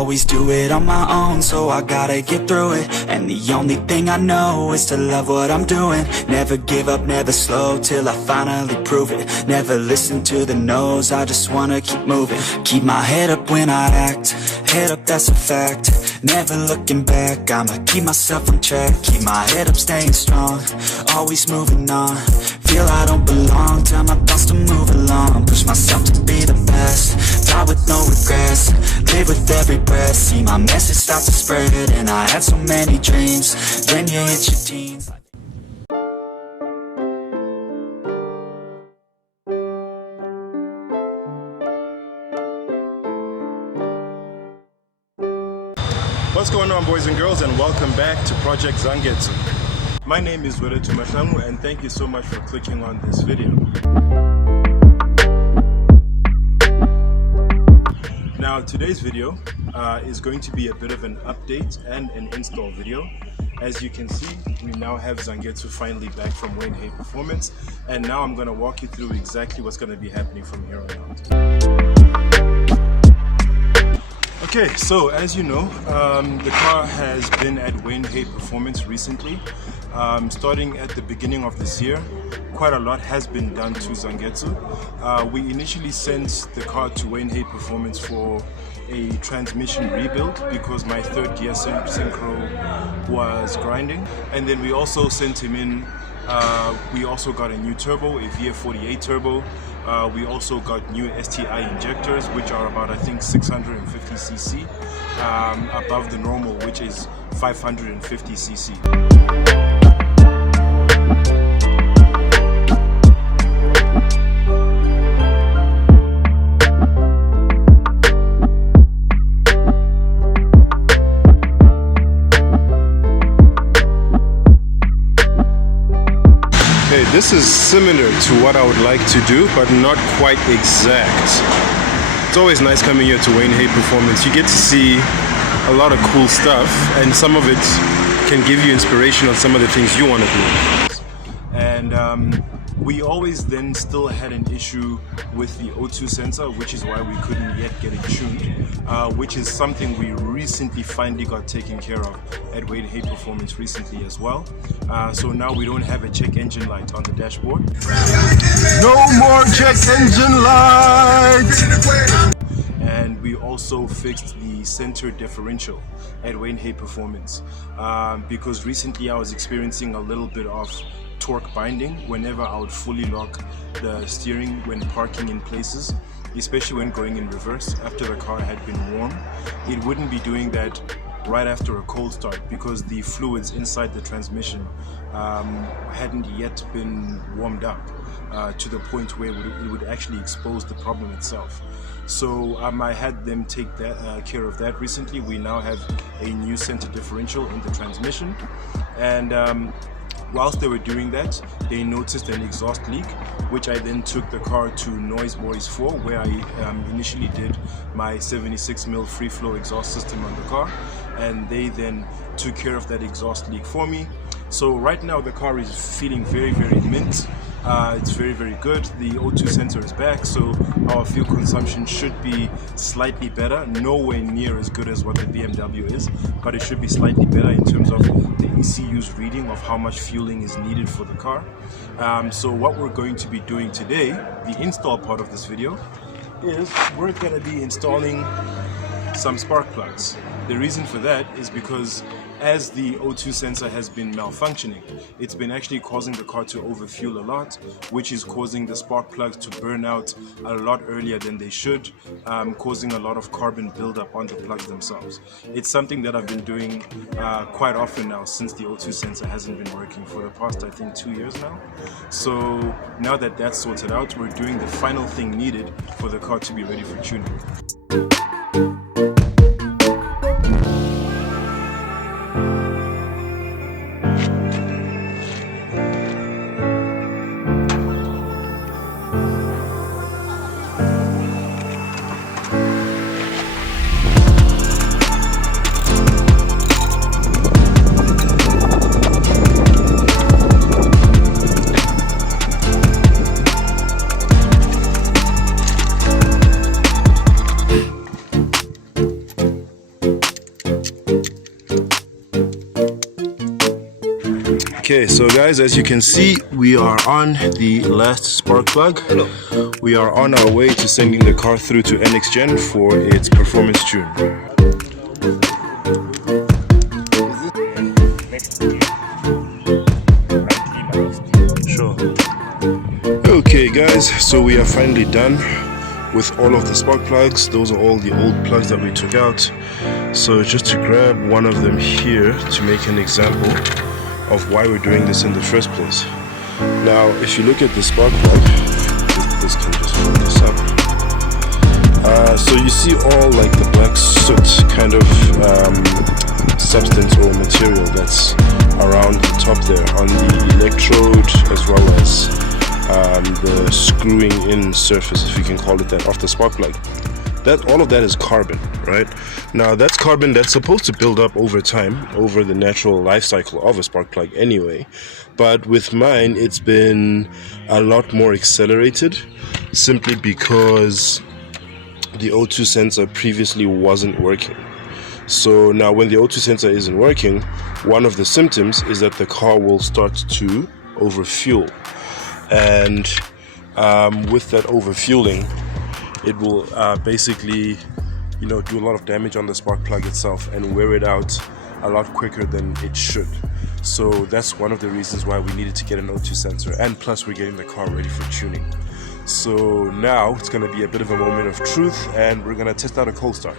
always do it on my own, so I gotta get through it. And the only thing I know is to love what I'm doing. Never give up, never slow, till I finally prove it. Never listen to the no's, I just wanna keep moving. Keep my head up when I act, head up, that's a fact. Never looking back, I'ma keep myself on track. Keep my head up, staying strong, always moving on. Feel I don't belong, tell my thoughts to move along. Push myself to be the best, die with no regrets. Live with every breath, see my message start to spread. And I had so many dreams, then you hit your teens. What's going on, boys and girls, and welcome back to Project Zangetsu. My name is Weretu Mahlangu, and thank you so much for clicking on this video. Now, today's video is going to be a bit of an update and an install video. As you can see, we now have Zangetsu finally back from Wayne Hay Performance, and now I'm going to walk you through exactly what's going to be happening from here on out. Okay, so as you know, the car has been at Wayne Hay Performance recently. Starting at the beginning of this year, quite a lot has been done to Zangetsu. We initially sent the car to Wayne Hay Performance for a transmission rebuild because my third gear synchro was grinding, and then we also sent him in. We also got a new turbo, a VF48 turbo. We also got new STI injectors, which are about, I think, 650cc above the normal, which is 550cc. This is similar to what I would like to do, but not quite exact. It's always nice coming here to Wayne Hay Performance. You get to see a lot of cool stuff, and some of it can give you inspiration on some of the things you want to do. And we always then still had an issue with the O2 sensor, which is why we couldn't yet get it tuned, which is something we recently finally got taken care of at Wayne Hay Performance recently as well. So now we don't have a check engine light on the dashboard. No more check engine light! And we also fixed the center differential at Wayne Hay Performance because recently I was experiencing a little bit of torque binding whenever I would fully lock the steering when parking in places, especially when going in reverse after the car had been warm. It wouldn't be doing that right after a cold start because the fluids inside the transmission hadn't yet been warmed up to the point where it would actually expose the problem itself. So I had them take care of that recently. We now have a new center differential in the transmission, and whilst they were doing that, they noticed an exhaust leak, which I then took the car to Noise Boys for, where I initially did my 76mm free flow exhaust system on the car, and they then took care of that exhaust leak for me. So right now the car is feeling very, very mint. It's very, very good. The O2 sensor is back, so our fuel consumption should be slightly better. Nowhere near as good as what the BMW is, but it should be slightly better in terms of the ECU's reading of how much fueling is needed for the car. So what we're going to be doing today, the install part of this video, is we're going to be installing some spark plugs. The reason for that is because as the O2 sensor has been malfunctioning, it's been actually causing the car to overfuel a lot, which is causing the spark plugs to burn out a lot earlier than they should, causing a lot of carbon buildup on the plugs themselves. It's something that I've been doing quite often now since the O2 sensor hasn't been working for the past, I think, 2 years now. So now that that's sorted out, we're doing the final thing needed for the car to be ready for tuning. Okay, so guys, as you can see, we are on the last spark plug. We are on our way to sending the car through to NXGen for its performance tune. Sure. Okay guys, so we are finally done with all of the spark plugs. Those are all the old plugs that we took out. So just to grab one of them here to make an example of why we're doing this in the first place. Now, if you look at the spark plug, this can just focus up. So you see all like the black soot kind of substance or material that's around the top there on the electrode, as well as the screwing in surface, if you can call it that, of the spark plug. All of that is carbon, right? Now that's carbon that's supposed to build up over time, over the natural life cycle of a spark plug anyway. But with mine, it's been a lot more accelerated, simply because the O2 sensor previously wasn't working. So now when the O2 sensor isn't working, one of the symptoms is that the car will start to overfuel. And with that overfueling, it will basically, do a lot of damage on the spark plug itself and wear it out a lot quicker than it should. So that's one of the reasons why we needed to get an O2 sensor, and plus we're getting the car ready for tuning. So now it's going to be a bit of a moment of truth, and we're going to test out a cold start.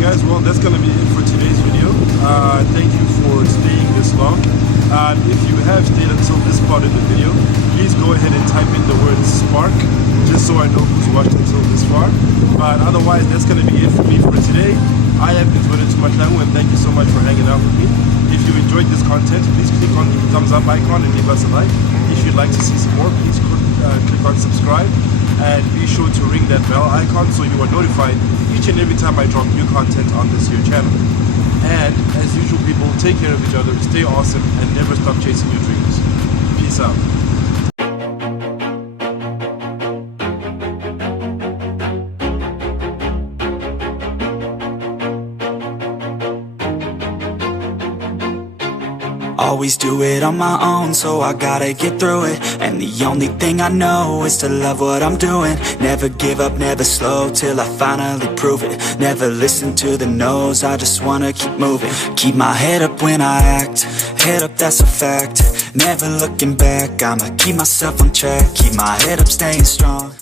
Guys, well, that's gonna be it for today's video. Thank you for staying this long. If you have stayed until this part of the video, please go ahead and type in the word spark, just so I know who's watched until this far. But otherwise, that's gonna be it for me for today. I have been Nth-Level, and thank you so much for hanging out with me. If you enjoyed this content, please click on the thumbs up icon and leave us a like. If you'd like to see some more, please click on subscribe, and be sure to ring that bell icon so you are notified each and every time I drop new content on this here channel. And as usual, people, take care of each other, stay awesome, and never stop chasing your dreams. Peace out. Always do it on my own, so I gotta get through it. And the only thing I know is to love what I'm doing. Never give up, never slow, till I finally prove it. Never listen to the no's, I just wanna keep moving. Keep my head up when I act, head up, that's a fact. Never looking back, I'ma keep myself on track. Keep my head up, staying strong.